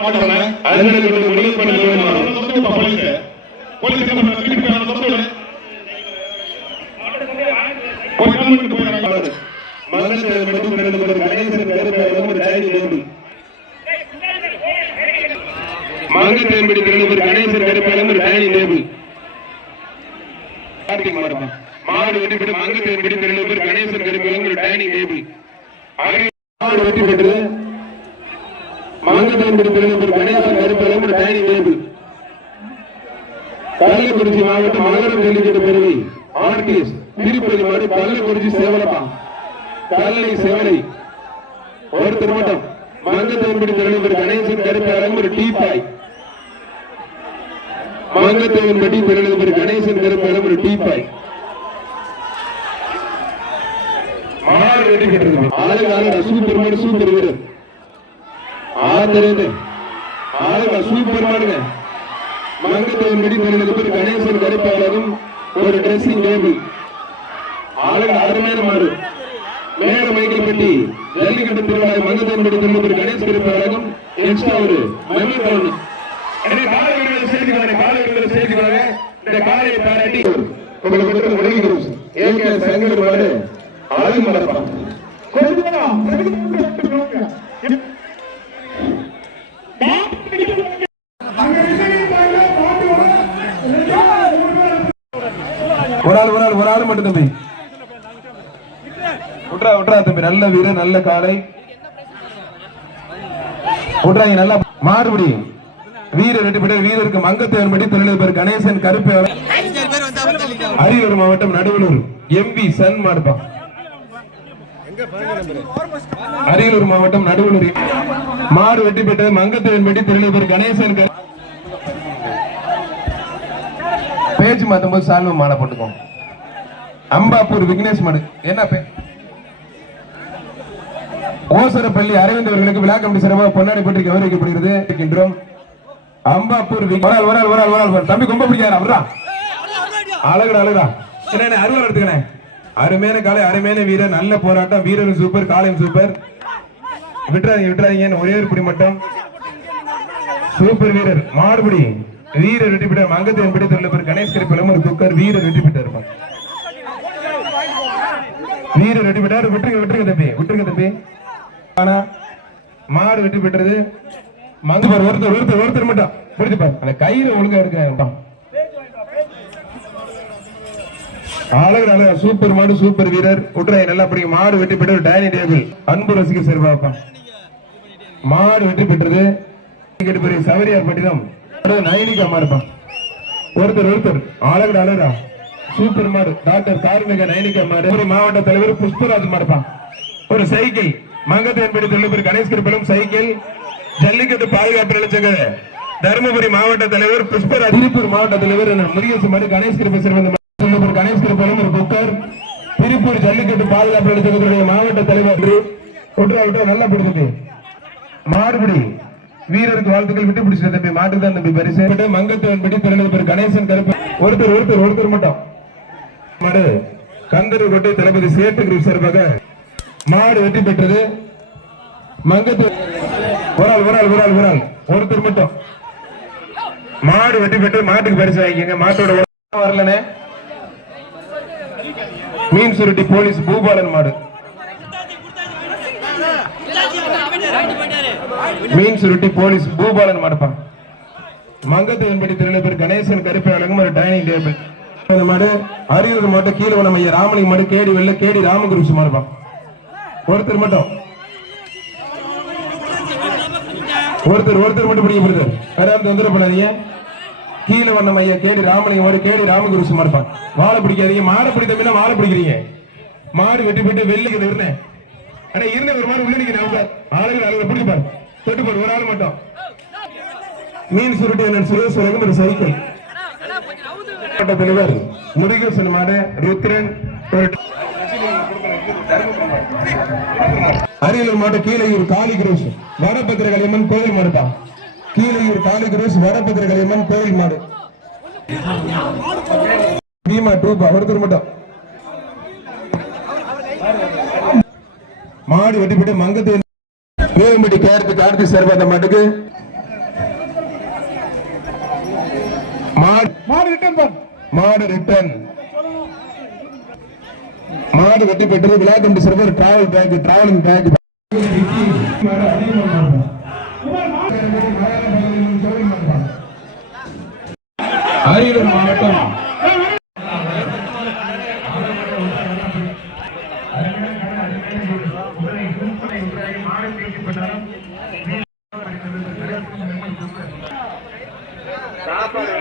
மங்கத்தேன்படி திருநூறு கணேசன் கருப்பாளம் ஒரு டேனி நேபு மாடு வெற்றி பெற்று மங்கத்தேன்படி திருநூறு கணேசன் கருப்பாளம் ஒரு டேனி நேபு மாடு வெற்றி பெற்று மங்கத்தேன்படி திருநூறு கணேசன் கருப்பாளம் ஒரு டேனி நேபு கள்ளக்குறிச்சி மாவட்டம் மகரம் ஜல்லிக்கட்டு பெருமை ஆர்டிஎஸ் திருப்பதி மாடு கள்ளக்குறிச்சி சேவலப்பா கல்லை சேவலை ஒருத்தர் மட்டும் மங்கத்தேன்படி திருநூறு கணேசன் கருப்பாளம் ஒரு டீப்பாய் மங்கத்தேவன்படி திருநெல்வேலி கணேசன் கருப்பாளம் ஒரு டீப்பாய் மாடு வெற்றி பெற்றது. ஆளுங்க சூப்பர் மாடு சூப்பர் வீரர் ஆதரவு ஆளுங்க சூப்பர் மாடுங்க. மங்கத்தேவன்படி திருநெல்வேலி கணேசன் கருப்பாளரும் ஒரு டிரெஸ்ஸிங் டேபிள் ஆளுங்க அருமையான மாடு. மேல மைக்கேல்பட்டி ஜல்லிக்கட்டு திருவிழா மங்கத்தேவன்படி திருநெல்வேலி கணேசன் கருப்பாளரும் எக்ஸ்ட்ரா ஒரு மெமரி இந்த காலையை பாராட்டி ஒரு ஆள் மட்டும் தம்பி விட்றா தம்பி. நல்ல வீரர் நல்ல காலை விட்றாங்க. நல்லா மாறுபடி வீரர் வெற்றி பெற்ற வீரருக்கு மங்கத்தேவன்படி திருநெல்வேலி கணேசன் கருப்பாளர் அரியலூர் மாவட்டம் நடுவலூர் எம்பி சன் மாடுப்பா. அரியலூர் மாவட்டம் நடுவலூர் மாடு வெற்றி பெற்ற மங்கத்தேவன்படி திருநெல்வேலி கணேசன் பேச்சு மாத்தும் போது சால்வ மாலை போட்டுக்கோ. அம்பாப்பூர் விக்னேஷ் மாடு என்ன ஓசரப்பள்ளி அரவிந்த் அவர்களுக்கு விழா கமிட்டி சிறப்பாக பொன்னாடி பற்றி கௌரவிக்கப்படுகிறது இருக்கின்றோம். அம்பாப்பூர் தம்பி கொம்ப பிடிக்காரா அழகுடா அருவாள் எடுத்துக்கணே. அருமையான காலை அருமையான வீரர் நல்ல போராட்டம் வீரரும் சூப்பர் காலையும் சூப்பர். விட்டுறாதீங்க ஒரே ஒரு பிடி மட்டும் சூப்பர் வீரர் மாடுபடி வீரர் வெற்றி பெற்ற மங்கத்தேவன்படி திருநெல்வேலி கணேஷ் கருப்பாளம் ஒரு குக்கர் வீரர் வெற்றி பெற்றார். வீரர் வெற்றி பெற்றார். விட்டுருங்க தம்பி. ஆனா மாடு வெற்றி பெற்றது ஒருத்தர் மட்டும் பிடிச்சுப்பாரு. அந்த கையில ஒழுங்கா இருக்க அழகு சூப்பர் மாடு சூப்பர் வீரர் விட்டுறாங்க. நல்லா பிடிக்கும். மாடு வெற்றி பெற்றது டைனிங் டேபிள் அன்பு ரசிகர் சேர்ப்பாப்பா. மாடு வெற்றி பெற்றது சவரியார் பட்டினம் நயனிகா மாடுப்பா. ஒருத்தர் அழகுடா சூப்பர் மாடு டாக்டர் கார்மிக நயனிகா மாடு. ஒரு மாவட்ட தலைவர் புஷ்பராஜ் மாடுப்பா. ஒரு சைக்கிள் மங்கத்தேவன்படி திருநெல்வேலி கணேஷ் கருப்பாளம் சைக்கிள் ஜல்லிக்கட்டு பாதுகாப்பு நிலைச்சங்க தருமபுரி மாவட்ட தலைவர் புஷ்பராஜ். திருப்பூர் மாவட்ட தலைவர் முருகேசன் மாடு கணேஷ் கருப்பாளம் கணேஷ் கருப்பாளம் ஒரு குக்கர். திருப்பூர் ஜல்லிக்கட்டு பாதுகாப்பு நிலைச்சங்கத்துடைய மாவட்ட தலைவர் விட்டுறா நல்லா பிடிச்சது. மாடுபடி வீரருக்கு வாழ்த்துக்கள். விட்டு பிடிச்ச தம்பி மாட்டுக்கு தான் தம்பி பரிசு. மங்கத்தேவன்படி திருநெல்வேலி கணேசன் கருப்பு ஒருத்தர் மட்டும் மாடு கந்தரு கொட்டை தளபதி சேட்டு குரூப் சார்பாக மாடு வெற்றி பெற்றது. ஒருத்தர் மட்டும் மாடு வெற்றி பெற்று மாட்டுக்கு பரிசு வாங்கிக்கங்க. மாட்டோட வரலனே மீன் சுருட்டி போலீஸ் பூபாலன் மாடு. மீன் சுருட்டி போலீஸ் பூபாலன் மாடுப்பா. மங்கத்தேவன்படி திருநெல்வேலி கணேசன் கருப்பாளம் ஒரு டைனிங் டேபிள் மாடு. அரியலூர் மாவட்டம் கீழவனம் ஐயா ராமலிங்க மாடு கேடி வெள்ள கேடி ராமகுருசு மாடுப்பா. ஒருத்தர் மட்டும் மட்டும் பிடிக்கப்படுது. யாராவது தொந்தரவு பண்ணாதீங்க. கீழே வண்ணம் ஐயா கேடி ராமலிங்க மாடு கேடி ராமகுருசு மாடுப்பான். வாழை பிடிக்காதீங்க. மாடை பிடித்தா வாழை பிடிக்கிறீங்க. மாடு வெட்டி போட்டு வெள்ளிக்கு இருந்தேன் ஒரு மாடு உள்ள நிக்கிறேன். ஆளுகள் பிடிப்பாரு தொட்டுப்பாரு. ஒரு ஆள் மட்டும் மீன் சுருட்டி சுரேஷ் ஒரு சைக்கிள் தலைவர் முருகேசன் மாடு ருத்ரன். அரியலூர் மாவட்டம் கீழையூர் காளிகிரோஸ் வரபத்திர கலியம்மன் கோயில் மாடுப்பா. கீழையூர் காளிகிரோஸ் வரபத்திர கலியம்மன் கோயில் மாடு. பீமா டூப்பா. ஒருத்தர் மட்டும் மாடு வெட்டி போட்டு மங்கத்தேவன்படி கேரத்து கார்த்தி சேர்வாத மாட்டுக்கு மாடு ரிட்டன் மாடு வெற்றி பெற்றது. விளையாட்டு சிறுவர் டிராவலிங் பேக் அரியலூர் மாவட்டம் சாப்பாடு